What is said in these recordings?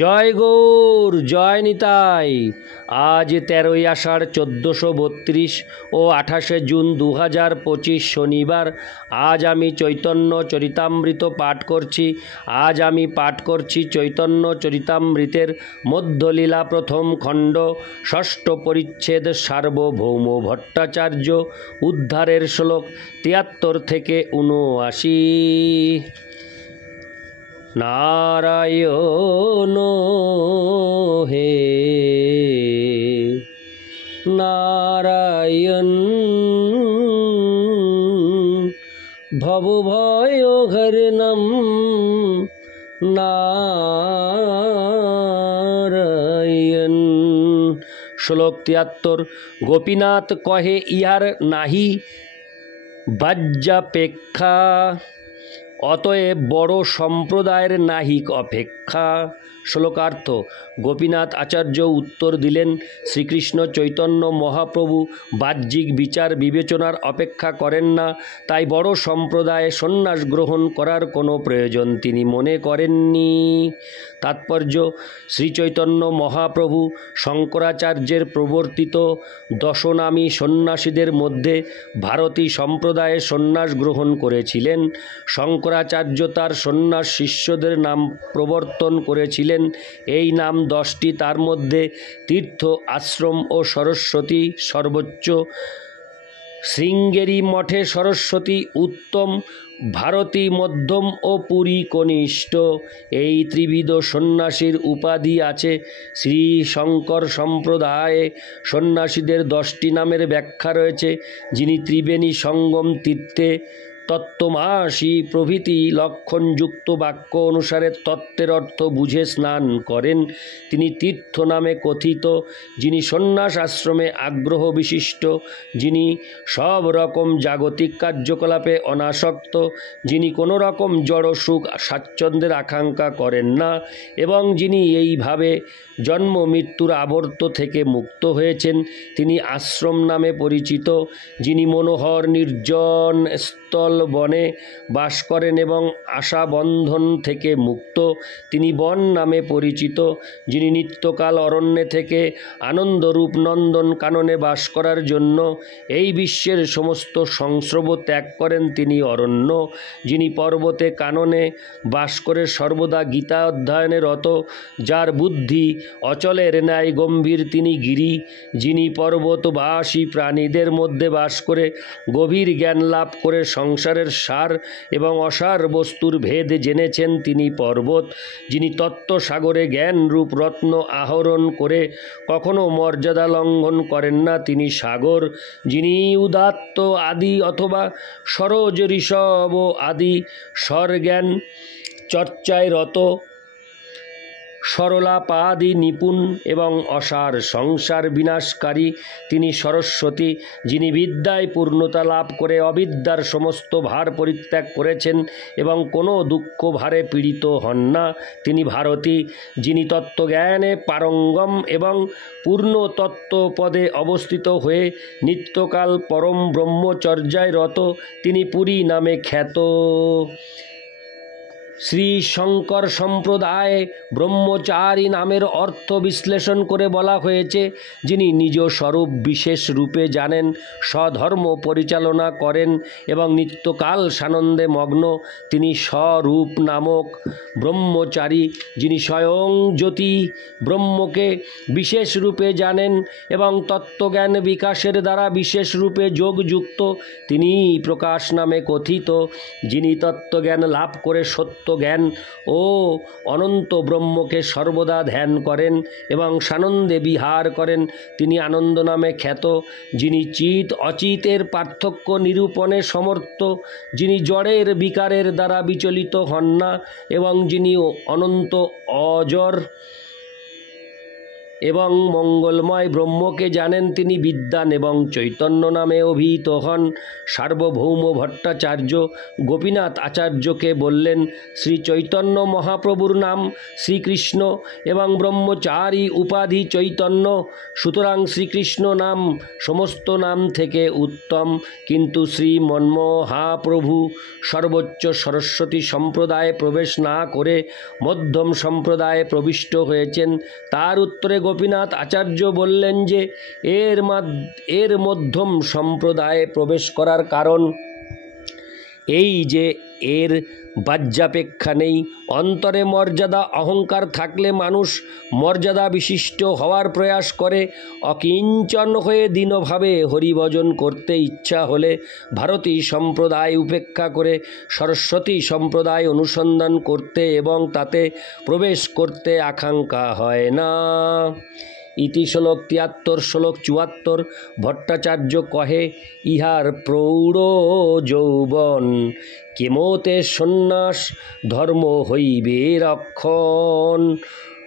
জয় গৌর, জয় নিতাই। আজ 13ই আষাঢ় 1432 ও 28শে জুন 2025 শনিবার। আজ আমি চৈতন্য চরিতামৃত পাঠ করছি। আজ আমি পাঠ করছি চৈতন্য চরিতামৃতের মধ্যলীলা প্রথম খণ্ড, ষষ্ঠ পরিচ্ছেদ, সার্বভৌম ভট্টাচার্য, উদ্ধারের শ্লোক 73 থেকে 79। নারায়ণ হে নারায়ণ, ভবভয় হরণম নারায়ণ। শ্লোক 73। গোপীনাথ কহে ইহার নাহি বাজ্যাপেক্ষা, অতএব বড় সম্প্রদায়ের নাহিক অপেক্ষা। শ্লোকার্থ। গোপীনাথ আচার্য উত্তর দিলেন, শ্রীকৃষ্ণ চৈতন্য মহাপ্রভু বাহ্যিক বিচার বিবেচনার অপেক্ষা করেন না, তাই বড় সম্প্রদায়ে সন্ন্যাস গ্রহণ করার কোনো প্রয়োজন তিনি মনে করেননি। তাৎপর্য: শ্রীচৈতন্য মহাপ্রভু শঙ্করাচার্যের প্রবর্তিত দশনামী সন্ন্যাসীদের মধ্যে ভারতী সম্প্রদায়ে সন্ন্যাস গ্রহণ করেছিলেন। শঙ্করাচার্য তার সন্ন্যাস শিষ্যদের নাম প্রবর্তন করেছিলেন। এই নাম 10টি, তার মধ্যে তীর্থ, আশ্রম ও সরস্বতী সর্বোচ্চ। শৃঙ্গেরি মঠে সরস্বতী উত্তম, ভারতী মধ্যম ও পুরী কনিষ্ঠ। এই ত্রিবিধ সন্ন্যাসীর উপাধি আছে। শ্রী শঙ্কর সম্প্রদায়ে সন্ন্যাসীদের 10টি নামের ব্যাখ্যা রয়েছে। যিনি ত্রিবেণী সঙ্গম তীর্থে তত্ত্বমাসি প্রভৃতি লক্ষণযুক্ত বাক্য অনুসারে তত্ত্বের অর্থ বুঝে স্নান করেন, তিনি তীর্থ নামে কথিত। যিনি সন্ন্যাস আশ্রমে আগ্রহ বিশিষ্ট, যিনি সব রকম জাগতিক কার্যকলাপে অনাসক্ত, যিনি কোনো রকম জড় সুখ স্বাচ্ছন্দ্যের আকাঙ্ক্ষা করেন না এবং যিনি এইভাবে জন্ম মৃত্যুর আবর্ত থেকে মুক্ত হয়েছেন, তিনি আশ্রম নামে পরিচিত। যিনি মনোহর নির্জন স্থল বনে বাস করেন এবং আশা বন্ধন থেকে মুক্ত, তিনি বন নামে পরিচিত। যিনি নিত্যকাল অরণ্যে থেকে আনন্দরূপ নন্দন কাননে বাস করার জন্য এই বিশ্বের সমস্ত সংস্রব ত্যাগ করেন, তিনি অরণ্য। যিনি পর্বতে কাননে বাস করে সর্বদা গীতা অধ্যয়নে রত, যার বুদ্ধি অচলের ন্যায় গম্ভীর, তিনি গিরি। যিনি পর্বতবাসী প্রাণীদের মধ্যে বাস করে গভীর জ্ঞান লাভ করে সংসারের সার এবং অসার বস্তুর ভেদ জেনেছেন, তিনি পর্বত। যিনি তত্ত্বসাগরে জ্ঞানরূপ রত্ন আহরণ করে কখনো মর্যাদা লঙ্ঘন করেন না, তিনি সাগর। যিনি উদাত্ত আদি অথবা সরোজ ঋষভ আদি স্বরজ্ঞান চর্চায় রত, সরলাপাদি নিপুণ এবং অসার সংসার বিনাশকারী, তিনি সরস্বতী। যিনি বিদ্যায় পূর্ণতা লাভ করে অবিদ্যার সমস্ত ভার পরিত্যাগ করেছেন এবং কোনো দুঃখ ভারে পীড়িত হন না, তিনি ভারতী। যিনি তত্ত্বজ্ঞানে পারঙ্গম এবং পূর্ণ তত্ত্বপদে অবস্থিত হয়ে নিত্যকাল পরম ব্রহ্মচর্যায় রত, তিনি পুরী নামে খ্যাত। শ্রী শঙ্কর সম্প্রদায়ে ব্রহ্মচারী নামের অর্থ বিশ্লেষণ করে বলা হয়েছে, যিনি নিজ স্বরূপ বিশেষ রূপে জানেন, স্বধর্ম পরিচালনা করেন এবং নিত্যকাল সানন্দে মগ্ন, তিনি স্বরূপ নামক ব্রহ্মচারী। যিনি স্বয়ং জ্যোতি ব্রহ্মকে বিশেষ রূপে জানেন এবং তত্ত্বজ্ঞান বিকাশের দ্বারা বিশেষ রূপে যোগযুক্ত, তিনি প্রকাশ নামে কথিত। যিনি তত্ত্বজ্ঞান লাভ করে সত্য জ্ঞান ও অনন্ত ব্রহ্মকে সর্বদা ধ্যান করেন এবং সানন্দে বিহার করেন, তিনি আনন্দ নামে খ্যাত। যিনি চিৎ অচিতের পার্থক্য নিরূপণে সমর্থ, যিনি জড়ের বিকারের দ্বারা বিচলিত হন না এবং যিনি অনন্ত অজর এবং মঙ্গলময় ব্রহ্মকে জানেন, তিনি বিদ্বান এবং চৈতন্য নামে অভিহিত হন। সার্বভৌম ভট্টাচার্য গোপীনাথ আচার্যকে বললেন, শ্রী চৈতন্য মহাপ্রভুর নাম শ্রীকৃষ্ণ এবং ব্রহ্মচারী উপাধি চৈতন্য, সুতরাং শ্রীকৃষ্ণ নাম সমস্ত নাম থেকে উত্তম। কিন্তু শ্রী মন্মহাপ্রভু সর্বোচ্চ সরস্বতী সম্প্রদায়ে প্রবেশ না করে মধ্যম সম্প্রদায়ে প্রবিষ্ট হয়েছেন। তার উত্তরে গোপীনাথ আচার্য বললেন যে এর মধ্যম সম্প্রদায়ে প্রবেশ করার কারণ এই যে এর বাহ্যাপেক্ষা নেই। অন্তরে মর্যাদা অহংকার থাকলে মানুষ মর্যাদা বিশিষ্ট হওয়ার প্রয়াস করে। অকিঞ্চন হয়ে দীনভাবে হরিভজন করতে ইচ্ছা হলে ভারতী সম্প্রদায় উপেক্ষা করে সরস্বতী সম্প্রদায় অনুসন্ধান করতে এবং তাতে প্রবেশ করতে আকাঙ্ক্ষা হয় না। ইতি শ্লোক ৭৩ শ্লোক ৭৪ ভট্টাচার্য কহে, ইহার প্রৌঢ় যৌবন কেমতে সন্ন্যাস ধর্ম হইবে রক্ষণ।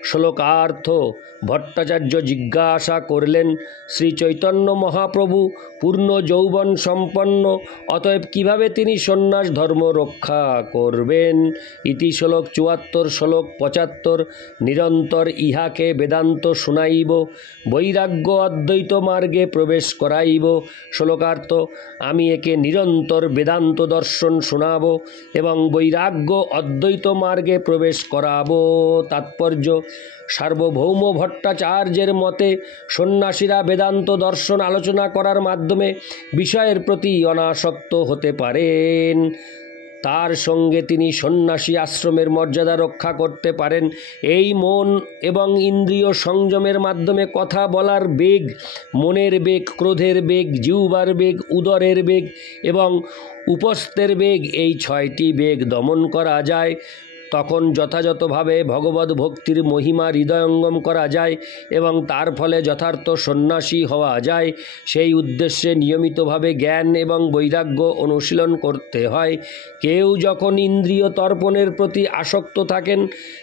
শ্লোকার্থ: ভট্টাচার্য জিজ্ঞাসা করলেন, শ্রী চৈতন্য মহাপ্রভু পূর্ণ যৌবন সম্পন্ন, অতএব কিভাবে তিনি সন্ন্যাস ধর্ম রক্ষা করবেন? ইতি শ্লোক ৭৪ শ্লোক ৭৫ নিরন্তর ইহাকে বেদান্ত শুনাইব, বৈরাগ্য অদ্বৈত মার্গে প্রবেশ করাইব। শ্লোকার্থ: আমি একে নিরন্তর বেদান্ত দর্শন শোনাব এবং বৈরাগ্য অদ্বৈত মার্গে প্রবেশ করাব। তাৎপর্য: সার্বভৌম ভট্টাচার্যের মতে সন্ন্যাসীরা বেদান্ত দর্শন আলোচনা করার মাধ্যমে বিষয়ের প্রতি অনাসক্ত হতে পারেন। তার সঙ্গে তিনি সন্ন্যাসী আশ্রমের মর্যাদা রক্ষা করতে পারেন। এই মন এবং ইন্দ্রিয় সংযমের মাধ্যমে কথা বলার বেগ, মনের বেগ, ক্রোধের বেগ, জিহ্বার বেগ, উদরের বেগ এবং উপস্থের বেগ, এই ৬টি বেগ দমন করা যায়। তখন যথাযথভাবে ভগবত ভক্তির মহিমা হৃদয়ঙ্গম করা যায় এবং তার ফলে যথার্থ সন্ন্যাসী হওয়া যায়। সেই উদ্দেশ্যে নিয়মিতভাবে জ্ঞান এবং বৈরাগ্য অনুশীলন করতে হয়। কেউ যখন ইন্দ্রিয় তর্পণের প্রতি আসক্ত থাকেন,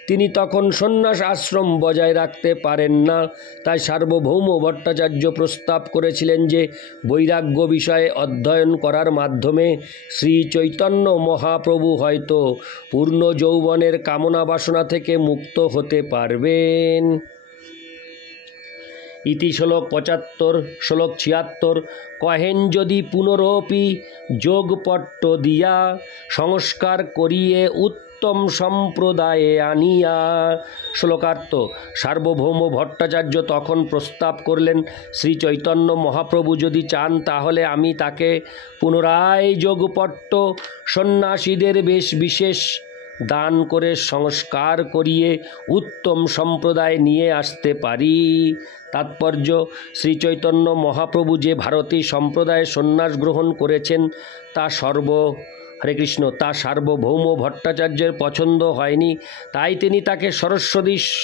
তিনি তখন সন্ন্যাস আশ্রম বজায় রাখতে পারেন না। তাই সার্বভৌম ভট্টাচার্য প্রস্তাব করেছিলেন যে বৈরাগ্য বিষয়ে অধ্যয়ন করার মাধ্যমে শ্রী চৈতন্য মহাপ্রভু হয়তো পূর্ণ যৌবনের কামনা বাসনা থেকে মুক্ত হতে পারবেন। ইতি শ্লোক ৭৫ শ্লোক ৭৬ কহেন, যদি পুনরপি যোগপট্ট দিয়া সংস্কার করিয়ে উত্তম সম্প্রদায়ে আনিয়া। শ্লোকার্থ: সার্বভৌম ভট্টাচার্য তখন প্রস্তাব করলেন, শ্রী চৈতন্য মহাপ্রভু যদি চান তাহলে আমি তাকে পুনরায় যোগপট্ট সন্ন্যাসীদের বেশ বিশেষ দান করে সংস্কার করিয়ে উত্তম সম্প্রদায় নিয়ে আসতে পারি। তাৎপর্য: শ্রী চৈতন্য মহাপ্রভু যে ভারতী সম্প্রদায়ে সন্ন্যাস গ্রহণ করেছেন তা হরে কৃষ্ণ, তা সার্বভৌম ভট্টাচার্যের পছন্দ হয়নি। তাই তিনি তাকে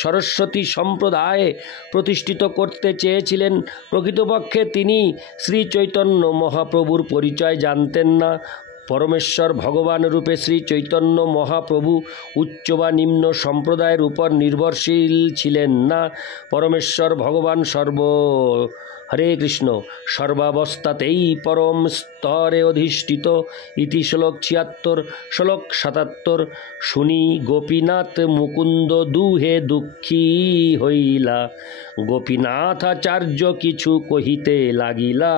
সরস্বতী সম্প্রদায়ে প্রতিষ্ঠিত করতে চেয়েছিলেন। প্রকৃতপক্ষে তিনি শ্রী চৈতন্য মহাপ্রভুর পরিচয় জানতেন না। পরমেশ্বর ভগবান রূপে শ্রী চৈতন্য মহাপ্রভু উচ্চ বা নিম্ন সম্প্রদায়ের উপর নির্ভরশীল ছিলেন না। পরমেশ্বর ভগবান হরে কৃষ্ণ সর্বাবস্থাতেই পরম স্তরে অধিষ্ঠিত। ইতি শ্লোক ৭৬ শ্লোক ৭৭ শুনি গোপীনাথ মুকুন্দ দুহে দুঃখী হইলা, গোপীনাথাচার্য কিছু কহিতে লাগিলা।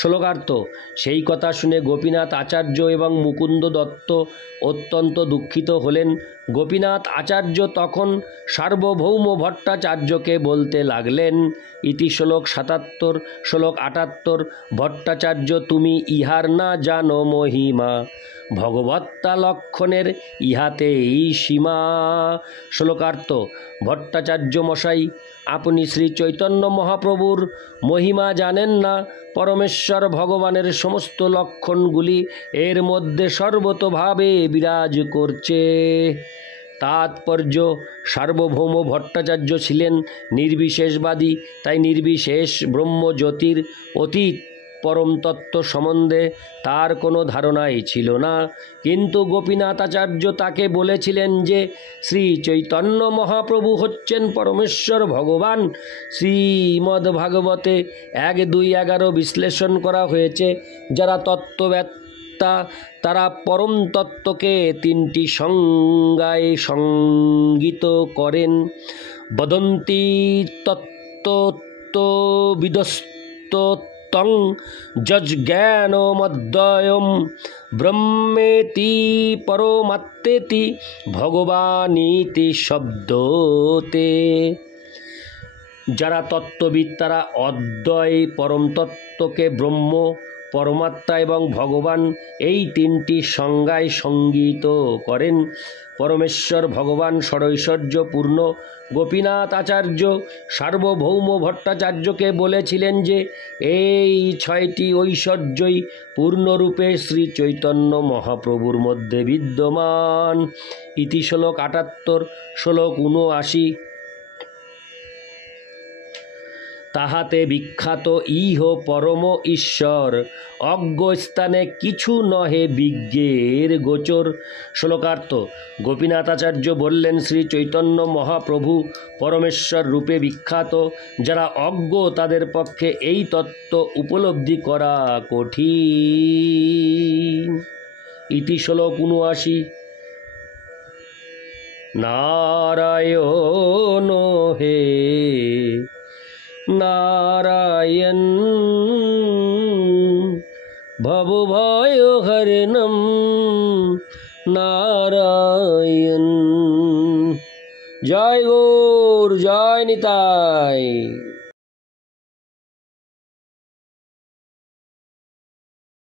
শ্লোকার্থ: সেই কথা শুনে গোপীনাথ আচার্য এবং মুকুন্দ দত্ত অত্যন্ত দুঃখিত হলেন। গোপীনাথ আচার্য তখন সার্বভৌম ভট্টাচার্যকে বলতে লাগলেন। ইতি শ্লোক ৭৭ শ্লোক ৭৮ ভট্টাচার্য, তুমি ইহার না জানো মহিমা, ভগবত্তা লক্ষণের ইহাতেই সীমা। শ্লোকার্থ: ভট্টাচার্য মশাই, আপনি শ্রী চৈতন্য মহাপ্রভুর মহিমা জানেন না। পরমেশ্বর ভগবানের সমস্ত লক্ষণগুলি এর মধ্যে সর্বতোভাবে বিরাজ করছে। তাৎপর্য: সার্বভৌম ভট্টাচার্য ছিলেন নির্বিশেষবাদী, তাই নির্বিশেষ ব্রহ্মজ্যোতির অতীত পরম তত্ত্ব সম্বন্ধে তার কোনো ধারণাই ছিল না, কিন্তু গোপীনাথাচার্য তাকে বলেছিলেন যে শ্রী চৈতন্য মহাপ্রভু হচ্ছেন পরমেশ্বর ভগবান। শ্রীমদ্ভাগবতে 1-2-11 বিশ্লেষণ করা হয়েছে, যারা তত্ত্ববেত্তা তারা পরম তত্ত্বকে 3টি সংজ্ঞায় সংজ্ঞিত করেন। বদন্তি তত্ত্ববিদস্তং যজ্ঞানমদ্বয়ম ব্রহ্মেতি পরমাত্মেতি ভগবানীতি শব্দতে। যারা তত্ত্ববিদ তারা অদ্বয় পরম তত্ত্বকে ব্রহ্ম, পরমাত্মা এবং ভগবান এই 3টি সংজ্ঞায় সংজ্ঞিত করেন। পরমেশ্বর ভগবান ষড়ৈশ্বর্যপূর্ণ। গোপীনাথ আচার্য সার্বভৌম ভট্টাচার্যকে বলেছিলেন যে এই 6টি ঐশ্বর্যই পূর্ণরূপে শ্রী চৈতন্য মহাপ্রভুর মধ্যে বিদ্যমান। ইতি শ্লোক 78, শ্লোক 79। তাহাতে বিখ্যাত ইহ পরম ঈশ্বর, অজ্ঞস্থানে কিছু নহে বিজ্ঞের গোচর। শ্লোকার্থ: গোপীনাথাচার্য বললেন শ্রী চৈতন্য মহাপ্রভু পরমেশ্বর রূপে বিখ্যাত। যারা অজ্ঞ তাদের পক্ষে এই তত্ত্ব উপলব্ধি করা কঠিন। ইতি শ্লোক 79। নারায়ণ হে নারায়ণ ভবভয়হরণম নারায়ণ। জয় গৌর, জয় নিতাই।